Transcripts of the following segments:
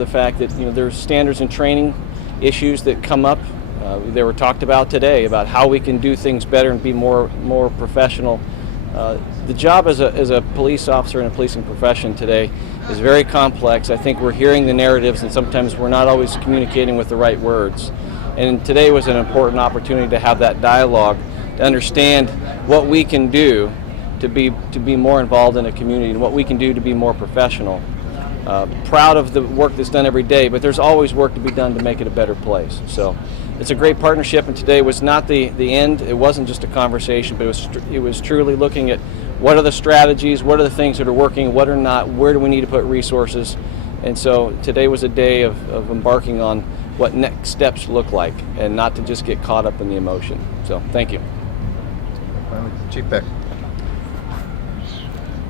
The fact that there's standards and training issues that come up. They were talked about today about how we can do things better and be more professional. The job as a police officer in a policing profession today is very complex. I think we're hearing the narratives and sometimes we're not always communicating with the right words. And today was an important opportunity to have that dialogue, to understand what we can do to be more involved in a community and what we can do to be more professional. Proud of the work that's done every day, but there's always work to be done to make it a better place. So it's a great partnership, and today was not the end. It wasn't just a conversation, but it was truly looking at what are the strategies, what are the things that are working, what are not, where do we need to put resources. And so today was a day of embarking on what next steps look like and not to just get caught up in the emotion. So thank you. Chief Beck.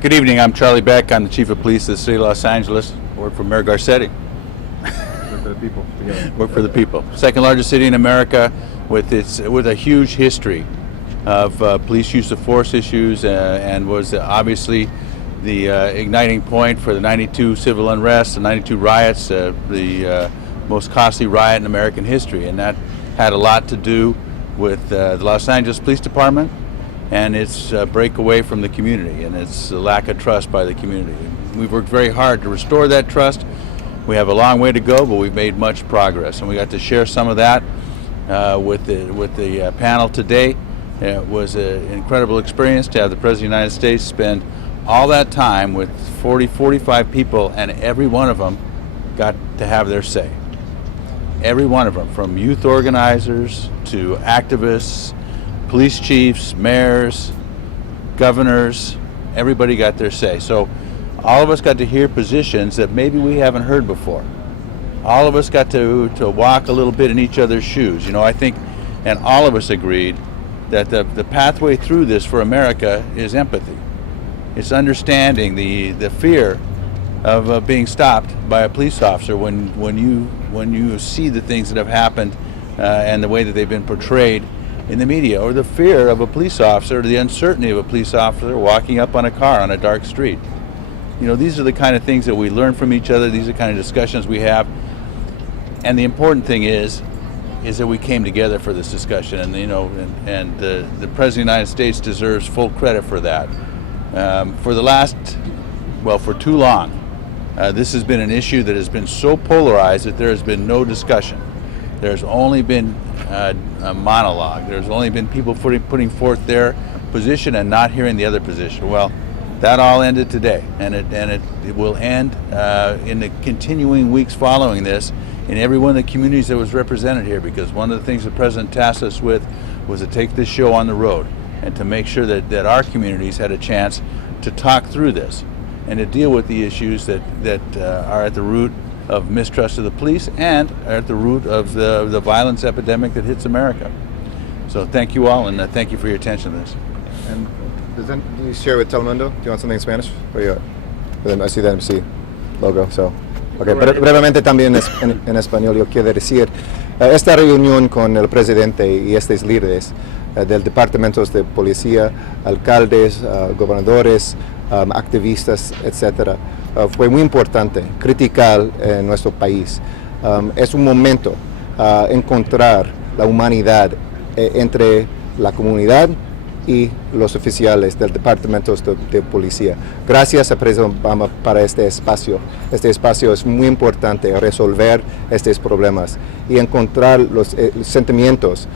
Good evening, I'm Charlie Beck. I'm the Chief of Police of the City of Los Angeles. Work for Mayor Garcetti. Work for the people. Work for the people. Second largest city in America with a huge history of police use of force issues and was obviously the igniting point for the 92 civil unrest, the 92 riots, the most costly riot in American history. And that had a lot to do with the Los Angeles Police Department and its breakaway from the community and its lack of trust by the community. We've worked very hard to restore that trust. We have a long way to go, but we've made much progress, and we got to share some of that with the panel today. It was an incredible experience to have the President of the United States spend all that time with 45 people, and every one of them got to have their say. Every one of them, from youth organizers to activists, police chiefs, mayors, governors, everybody got their say. So all of us got to hear positions that maybe we haven't heard before. All of us got to walk a little bit in each other's shoes. I think, and all of us agreed that the pathway through this for America is empathy. It's understanding the fear of being stopped by a police officer when you see the things that have happened and the way that they've been portrayed in the media, or the fear of a police officer, or the uncertainty of a police officer walking up on a car on a dark street. These are the kind of things that we learn from each other. These are the kind of discussions we have. And the important thing is that we came together for this discussion, and the President of the United States deserves full credit for that. For too long, this has been an issue that has been so polarized that there has been no discussion. There's only been a monologue. There's only been people putting forth their position and not hearing the other position. Well, that all ended today, and it will end in the continuing weeks following this in every one of the communities that was represented here, because one of the things the President tasked us with was to take this show on the road and to make sure that our communities had a chance to talk through this and to deal with the issues that are at the root of mistrust of the police and are at the root of the violence epidemic that hits America. So thank you all, and thank you for your attention to this. And do you share with Telemundo? Do you want something in Spanish? I see the MC logo, so. Okay, brevemente también en español yo quiero decir, esta reunión con el presidente y estos líderes del departamento de policía, alcaldes, gobernadores, activistas, etcétera, fue muy importante, criticar en nuestro país. Es un momento encontrar la humanidad entre la comunidad y los oficiales del departamento de policía. Gracias a Presidente Obama para este espacio. Este espacio es muy importante, resolver estos problemas y encontrar los sentimientos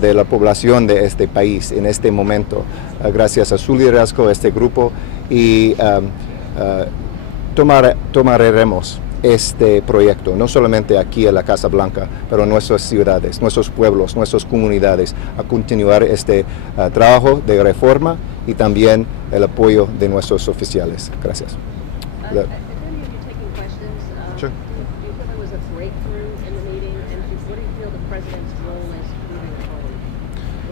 de la población de este país en este momento. Gracias a su liderazgo, este grupo, y tomaremos este proyecto, no solamente aquí en la Casa Blanca, pero en nuestras ciudades, nuestros pueblos, nuestras comunidades, a continuar este trabajo de reforma y también el apoyo de nuestros oficiales. Gracias. Sure. Do you feel there was a breakthrough in the meeting, and what do you feel the President's role is moving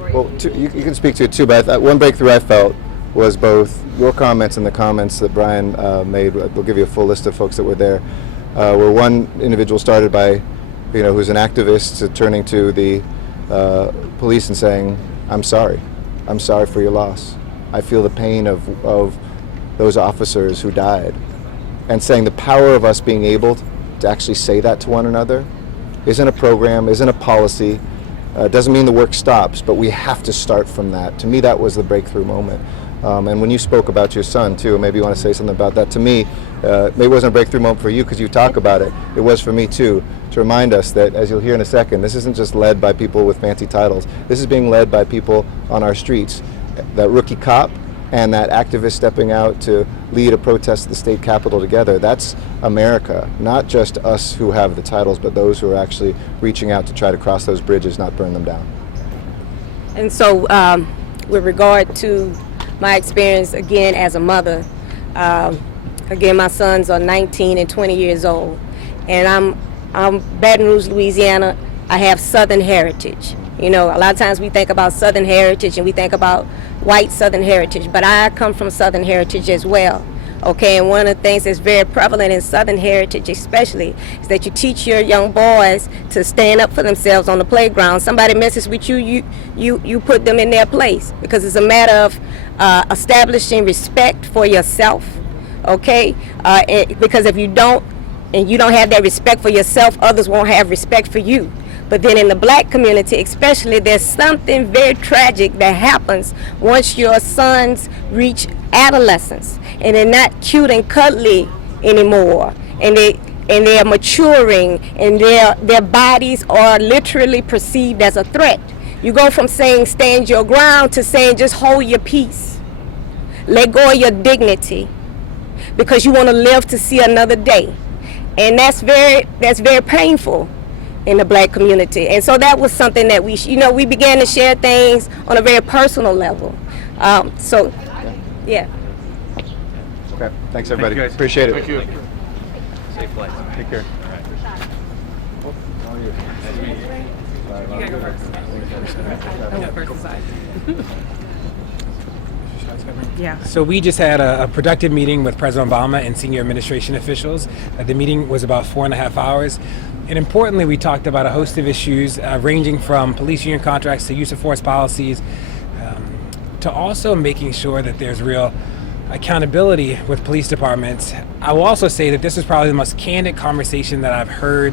forward? Well, you can speak to it too, but one breakthrough I felt was both your comments and the comments that Brian made. We'll give you a full list of folks that were there. Where one individual started by, who's an activist, turning to the police and saying, I'm sorry for your loss. I feel the pain of those officers who died. And saying the power of us being able to actually say that to one another. Isn't a program, isn't a policy. Doesn't mean the work stops, but we have to start from that. To me, that was the breakthrough moment. And when you spoke about your son too, maybe you want to say something about that. To me, maybe it wasn't a breakthrough moment for you because you talk about it. It was for me too, to remind us that, as you'll hear in a second, this isn't just led by people with fancy titles. This is being led by people on our streets. That rookie cop and that activist stepping out to lead a protest at the state capitol together. That's America, not just us who have the titles, but those who are actually reaching out to try to cross those bridges, not burn them down. And so with regard to my experience, again, as a mother, again, my sons are 19 and 20 years old, and I'm Baton Rouge, Louisiana. I have Southern heritage. You know, a lot of times we think about Southern heritage and we think about white Southern heritage, but I come from Southern heritage as well. Okay, and one of the things that's very prevalent in Southern heritage especially is that you teach your young boys to stand up for themselves on the playground. Somebody messes with you, you put them in their place, because it's a matter of establishing respect for yourself. Okay, because if you don't, and you don't have that respect for yourself, others won't have respect for you. But then in the black community especially, there's something very tragic that happens once your sons reach adolescence and they're not cute and cuddly anymore, and they're maturing, and their bodies are literally perceived as a threat. You go from saying stand your ground to saying just hold your peace. Let go of your dignity because you want to live to see another day. And that's very painful in the black community. And so that was something that we began to share things on a very personal level. Yeah. Okay, thanks everybody. Thank you, guys. Appreciate it. Thank you. Safe flight. Take care. Yeah. So we just had a productive meeting with President Obama and senior administration officials. The meeting was about 4.5 hours. And importantly, we talked about a host of issues ranging from police union contracts to use of force policies, to also making sure that there's real accountability with police departments. I will also say that this is probably the most candid conversation that I've heard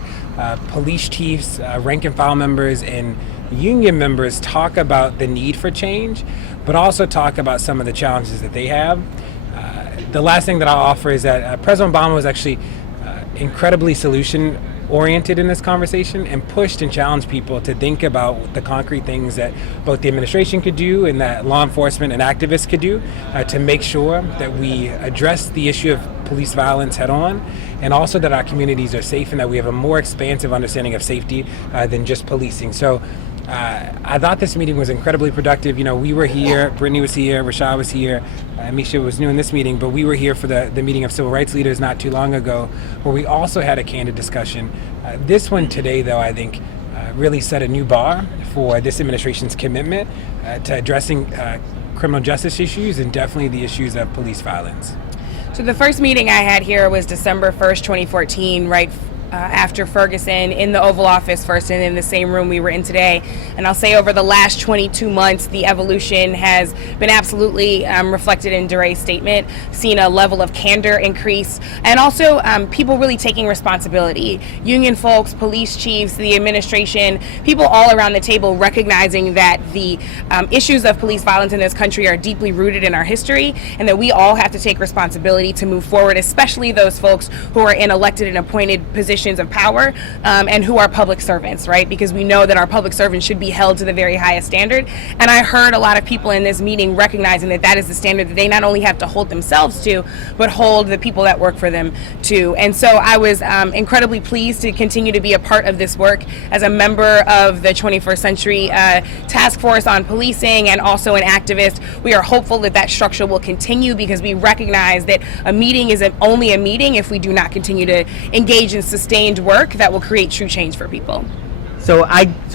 police chiefs, rank and file members, and union members talk about the need for change, but also talk about some of the challenges that they have. The last thing that I'll offer is that President Obama was actually incredibly solution oriented in this conversation and pushed and challenged people to think about the concrete things that both the administration could do and that law enforcement and activists could do to make sure that we address the issue of police violence head on, and also that our communities are safe and that we have a more expansive understanding of safety than just policing. So I thought this meeting was incredibly productive. You know, we were here, Brittany was here, Rashad was here, Misha was new in this meeting, but we were here for the meeting of civil rights leaders not too long ago, where we also had a candid discussion. This one today, though, I think really set a new bar for this administration's commitment to addressing criminal justice issues and definitely the issues of police violence. So the first meeting I had here was December 1st, 2014, right after Ferguson, in the Oval Office first and in the same room we were in today. And I'll say over the last 22 months, the evolution has been absolutely reflected in DeRay's statement, seen a level of candor increase, and also people really taking responsibility. Union folks, police chiefs, the administration, people all around the table recognizing that the issues of police violence in this country are deeply rooted in our history, and that we all have to take responsibility to move forward, especially those folks who are in elected and appointed positions of power and who are public servants, right? Because we know that our public servants should be held to the very highest standard. And I heard a lot of people in this meeting recognizing that that is the standard that they not only have to hold themselves to, but hold the people that work for them to. And so I was incredibly pleased to continue to be a part of this work as a member of the 21st Century Task Force on Policing and also an activist. We are hopeful that that structure will continue, because we recognize that a meeting is only a meeting if we do not continue to engage in sustained work that will create true change for people. So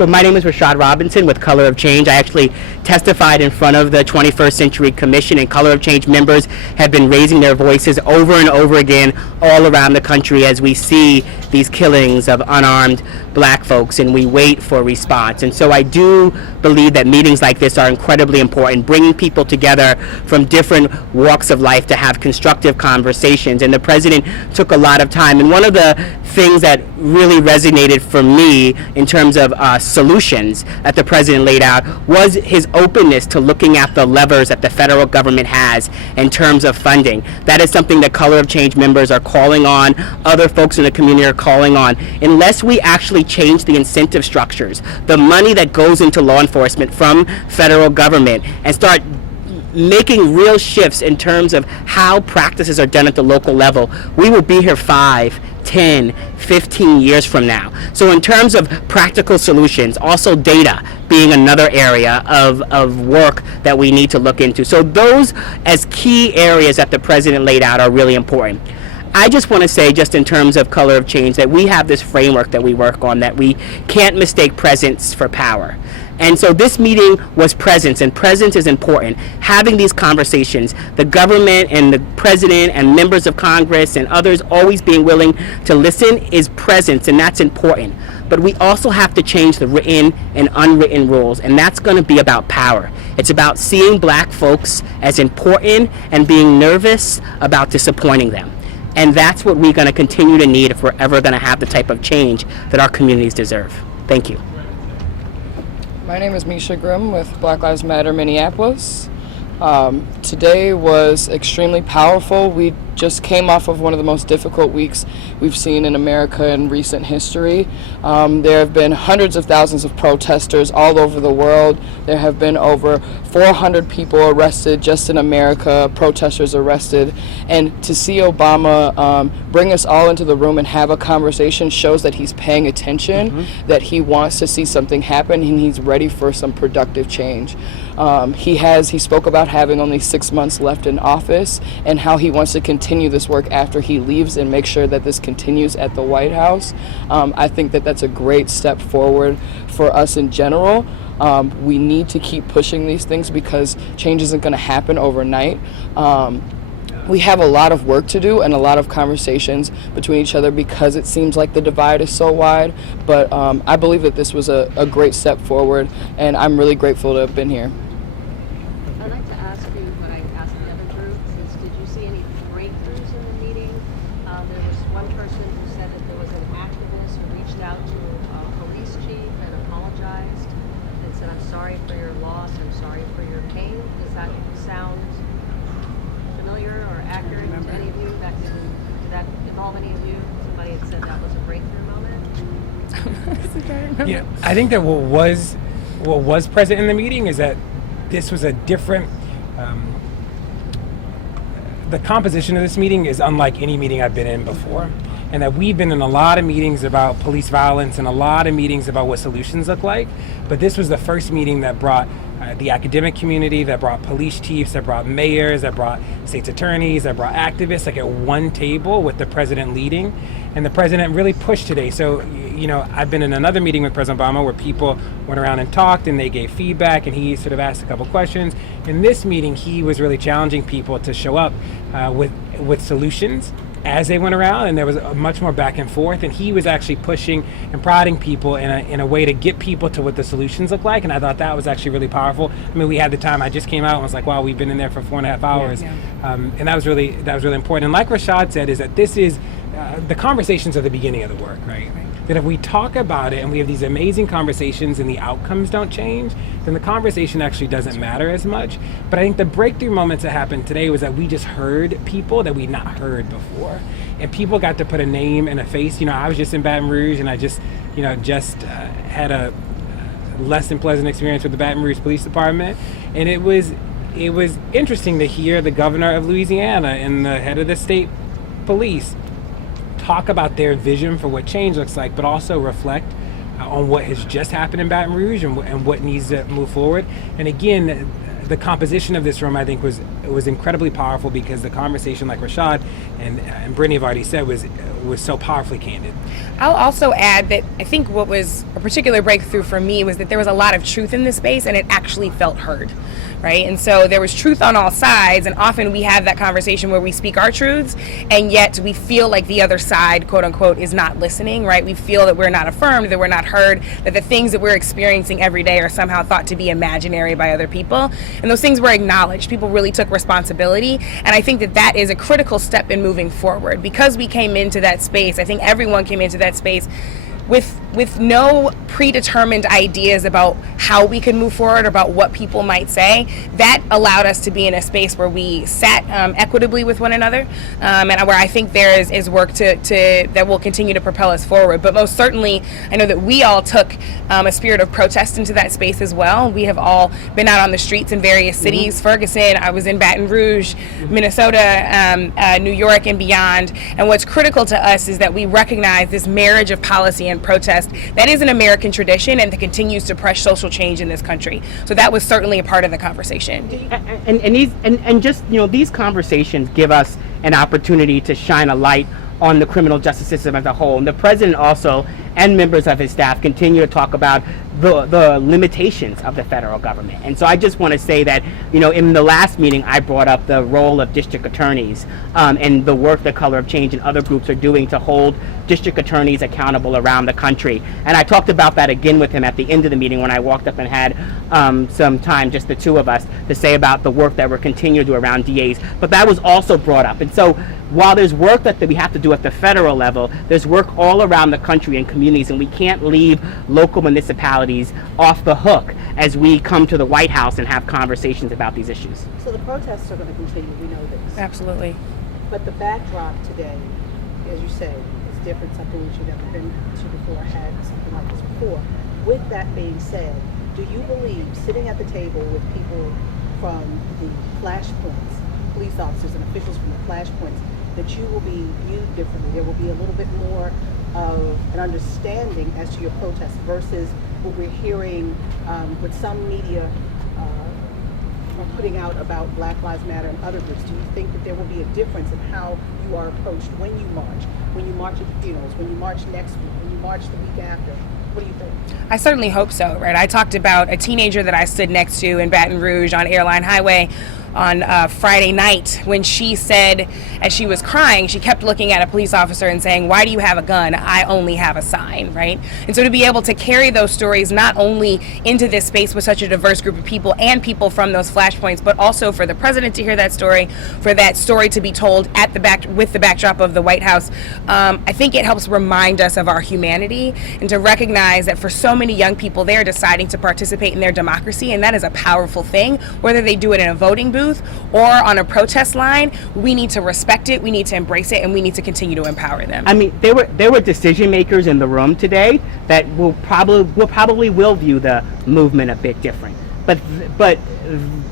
my name is Rashad Robinson with Color of Change. I actually testified in front of the 21st Century Commission, and Color of Change members have been raising their voices over and over again all around the country as we see these killings of unarmed black folks, and we wait for response. And so I do believe that meetings like this are incredibly important, bringing people together from different walks of life to have constructive conversations. And the president took a lot of time. And one of the things that really resonated for me in terms of solutions that the president laid out was his openness to looking at the levers that the federal government has in terms of funding. That is something that Color of Change members are calling on, other folks in the community are calling on. Unless we actually change the incentive structures, the money that goes into law enforcement from federal government, and start making real shifts in terms of how practices are done at the local level, we will be here 5, 10, 15 years from now. So in terms of practical solutions, also data being another area of work that we need to look into. So those as key areas that the president laid out are really important. I just want to say, just in terms of Color of Change, that we have this framework that we work on, that we can't mistake presence for power. And so this meeting was presence, and presence is important. Having these conversations, the government and the president and members of Congress and others always being willing to listen is presence, and that's important. But we also have to change the written and unwritten rules, and that's going to be about power. It's about seeing black folks as important and being nervous about disappointing them. And that's what we're going to continue to need if we're ever going to have the type of change that our communities deserve. Thank you. My name is Misha Grimm with Black Lives Matter Minneapolis. Today was extremely powerful. We just came off of one of the most difficult weeks we've seen in America in recent history. There have been hundreds of thousands of protesters all over the world. There have been over 400 people arrested just in America, protesters arrested. And to see Obama bring us all into the room and have a conversation shows that he's paying attention, that he wants to see something happen, and he's ready for some productive change. He spoke about having only 6 months left in office and how he wants to continue this work after he leaves and make sure that this continues at the White House. I think that that's a great step forward for us in general. We need to keep pushing these things because change isn't going to happen overnight. We have a lot of work to do and a lot of conversations between each other because it seems like the divide is so wide. But I believe that this was a great step forward, and I'm really grateful to have been here. I'd like to ask you what I asked the other group is, did you see any breakthroughs in the meeting? There was one person who said that there was an activist who reached out to a police chief and apologized and said, "I'm sorry for your loss, I'm sorry for your pain." Does that sound familiar or accurate to any of you? Did that involve any of you? Somebody had said that was a breakthrough moment. Yeah, I think that what was present in the meeting is that this was a different. The composition of this meeting is unlike any meeting I've been in before, and that we've been in a lot of meetings about police violence and a lot of meetings about what solutions look like. But this was the first meeting that brought the academic community, that brought police chiefs, that brought mayors, that brought state's attorneys, that brought activists, like at one table with the president leading. And the president really pushed today. So, you know, I've been in another meeting with President Obama where people went around and talked and they gave feedback and he sort of asked a couple questions. In this meeting, he was really challenging people to show up with solutions as they went around, and there was a much more back and forth, and he was actually pushing and prodding people in a way to get people to what the solutions look like, and I thought that was actually really powerful. I mean, we had the time, I just came out and was like, wow, we've been in there for 4.5 hours. And that was really important. And like Rashad said, is that this is the conversations are the beginning of the work, right? That if we talk about it and we have these amazing conversations and the outcomes don't change, then the conversation actually doesn't matter as much. But I think the breakthrough moments that happened today was that we just heard people that we'd not heard before. And people got to put a name and a face. You know, I was just in Baton Rouge and I just had a less than pleasant experience with the Baton Rouge Police Department. And it was interesting to hear the governor of Louisiana and the head of the state police talk about their vision for what change looks like, but also reflect on what has just happened in Baton Rouge and what needs to move forward. And again, the composition of this room, I think, was incredibly powerful because the conversation, like Rashad and Brittany have already said, was so powerfully candid. I'll also add that I think what was a particular breakthrough for me was that there was a lot of truth in this space and it actually felt heard. right? And so there was truth on all sides, and often we have that conversation where we speak our truths, and yet we feel like the other side, quote unquote, is not listening, right? We feel that we're not affirmed, that we're not heard, that the things that we're experiencing every day are somehow thought to be imaginary by other people. And those things were acknowledged. People really took responsibility, and I think that that is a critical step in moving forward. Because we came into that space, I think everyone came into that space with no predetermined ideas about how we could move forward, about what people might say. That allowed us to be in a space where we sat equitably with one another, and where I think there is work that will continue to propel us forward. But most certainly, I know that we all took a spirit of protest into that space as well. We have all been out on the streets in various cities. Ferguson, I was in Baton Rouge, Minnesota, New York, and beyond. And what's critical to us is that we recognize this marriage of policy and protest that is an American tradition and that continues to press social change in this country. So that was certainly a part of the conversation. And just, you know, these conversations give us an opportunity to shine a light on the criminal justice system as a whole. And the president also, and members of his staff, continue to talk about the limitations of the federal government. And so I just want to say that, you know, in the last meeting, I brought up the role of district attorneys and the work that Color of Change and other groups are doing to hold district attorneys accountable around the country. And I talked about that again with him at the end of the meeting when I walked up and had some time, just the two of us, to say about the work that we're continuing to do around DAs. But that was also brought up. And so while there's work that we have to do at the federal level, there's work all around the country and communities, and we can't leave local municipalities off the hook as we come to the White House and have conversations about these issues. So the protests are going to continue, we know this. Absolutely. But the backdrop today, as you say, is different, something that you've never been to before, had something like this before. With that being said, do you believe, sitting at the table with people from the flashpoints, police officers and officials from the flashpoints, that you will be viewed differently? There will be a little bit more of an understanding as to your protest versus what we're hearing with some media putting out about Black Lives Matter and other groups. Do you think that there will be a difference in how you are approached when you march at the funerals, when you march next week, when you march the week after? What do you think? I certainly hope so, right? I talked about a teenager that I stood next to in Baton Rouge on Airline Highway on Friday night when she said, as she was crying, she kept looking at a police officer and saying, "Why do you have a gun? I only have a sign," right? And so to be able to carry those stories not only into this space with such a diverse group of people and people from those flashpoints, but also for the president to hear that story, for that story to be told at the back with the backdrop of the White House, I think it helps remind us of our humanity and to recognize that for so many young people, they're deciding to participate in their democracy, and that is a powerful thing. Whether they do it in a voting booth or on a protest line, we need to respect it, we need to embrace it, and we need to continue to empower them. I mean, there were decision makers in the room today that will probably view the movement a bit different. But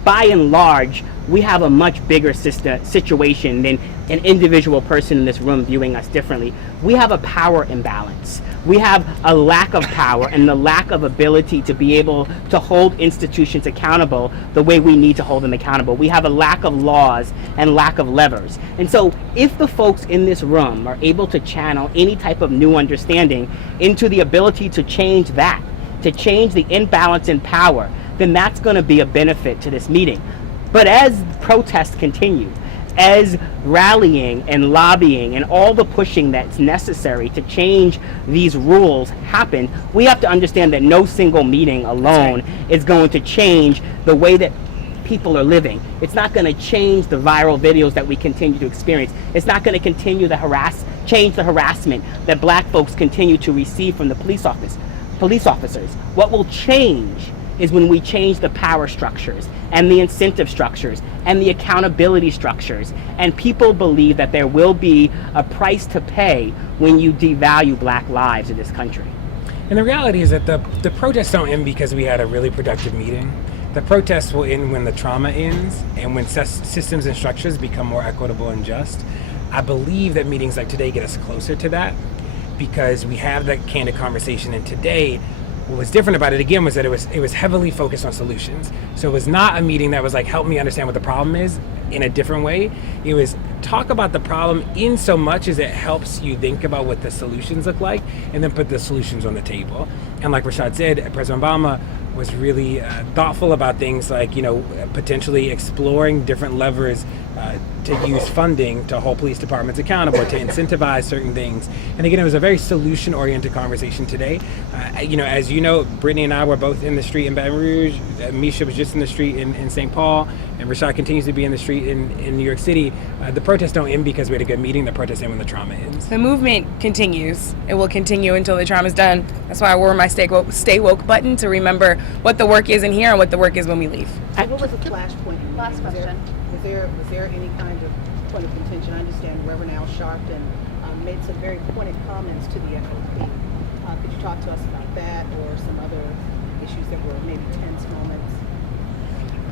by and large, we have a much bigger situation than an individual person in this room viewing us differently. We have a power imbalance. We have a lack of power and the lack of ability to be able to hold institutions accountable the way we need to hold them accountable. We have a lack of laws and lack of levers. And so if the folks in this room are able to channel any type of new understanding into the ability to change that, to change the imbalance in power, then that's going to be a benefit to this meeting. But as protests continue, as rallying and lobbying and all the pushing that's necessary to change these rules happen, we have to understand that no single meeting alone is going to change the way that people are living. It's not going to change the viral videos that we continue to experience. It's not going to continue change the harassment that Black folks continue to receive from the police officers. What will change is when we change the power structures and the incentive structures and the accountability structures, and people believe that there will be a price to pay when you devalue Black lives in this country. And the reality is that the protests don't end because we had a really productive meeting. The protests will end when the trauma ends and when systems and structures become more equitable and just. I believe that meetings like today get us closer to that because we have that candid conversation, and today what was different about it again was that it was heavily focused on solutions. So it was not a meeting that was like, help me understand what the problem is. in a different way. It was talk about the problem in so much as it helps you think about what the solutions look like and then put the solutions on the table. And like Rashad said, President Obama was really thoughtful about things like, potentially exploring different levers to use funding to hold police departments accountable, to incentivize certain things. And again, it was a very solution-oriented conversation today. As you know, Brittany and I were both in the street in Baton Rouge. Misha was just in the street in St. Paul, and Rashad continues to be in the street in New York City. The protests don't end because we had a good meeting. The protests end when the trauma ends. The movement continues. It will continue until the trauma is done. That's why I wore my Stay Woke button, to remember what the work is in here and what the work is when we leave. So what was the flashpoint? Last question. Was there any kind of point of contention? I understand Reverend Al Sharpton made some very pointed comments to the FOP. Could you talk to us about that or some other issues that were maybe tense moments?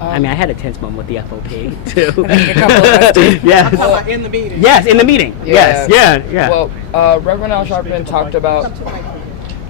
I had a tense moment with the FOP too. I think a couple of us did. Yes. In the meeting. Yes, in the meeting. Yes. Yeah. Well, Reverend Al Sharpton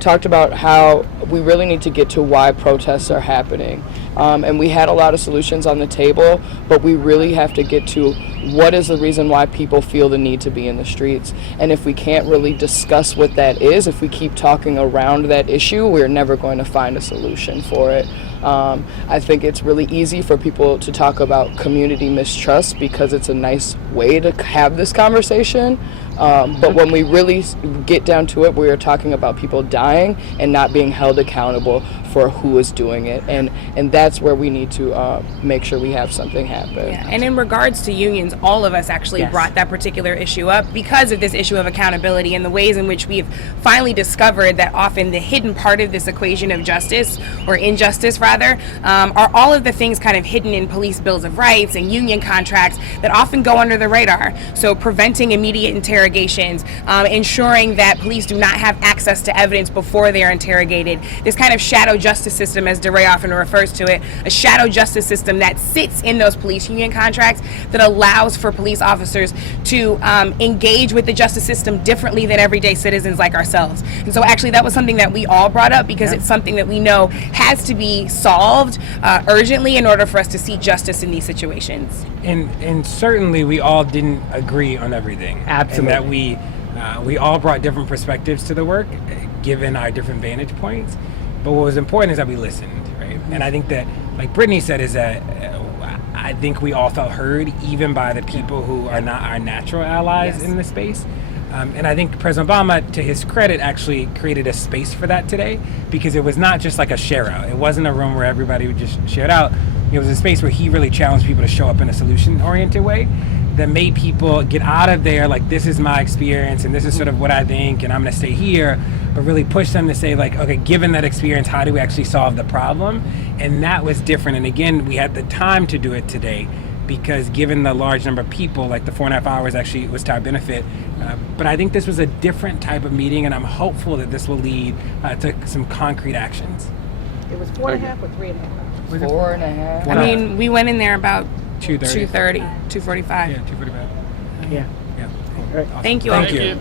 talked about how we really need to get to why protests are happening. And we had a lot of solutions on the table, but we really have to get to what is the reason why people feel the need to be in the streets. And if we can't really discuss what that is, if we keep talking around that issue, we're never going to find a solution for it. I think it's really easy for people to talk about community mistrust because it's a nice way to have this conversation. But when we really get down to it, we are talking about people dying and not being held accountable for who is doing it. And that's where we need to make sure we have something happen. Yeah. And in regards to unions, all of us actually brought that particular issue up because of this issue of accountability and the ways in which we've finally discovered that often the hidden part of this equation of justice, or injustice rather, are all of the things kind of hidden in police bills of rights and union contracts that often go under the radar. So preventing immediate interrogations, ensuring that police do not have access to evidence before they are interrogated, this kind of shadow justice system, as DeRay often refers to it, a shadow justice system that sits in those police union contracts that allows for police officers to engage with the justice system differently than everyday citizens like ourselves. And so actually that was something that we all brought up because it's something that we know has to be solved urgently in order for us to see justice in these situations. And certainly we all didn't agree on everything. Absolutely. And that we all brought different perspectives to the work, given our different vantage points. But what was important is that we listened, right? And I think that, like Brittany said, is that I think we all felt heard, even by the people who are not our natural allies in the space. And I think President Obama, to his credit, actually created a space for that today, because it was not just like a share out. It wasn't a room where everybody would just share it out. It was a space where he really challenged people to show up in a solution-oriented way that made people get out of there like, this is my experience and this is sort of what I think and I'm going to stay here, but really push them to say like, okay, given that experience, how do we actually solve the problem? And that was different. And again, we had the time to do it today because given the large number of people, like the 4.5 hours actually was to our benefit. But I think this was a different type of meeting, and I'm hopeful that this will lead to some concrete actions. It was 4.5 or 3.5 hours? 4.5. I mean, we went in there about 2:30. 2:45. Yeah, 2:45. Yeah. Yeah. Right. Thank you all. Thank you.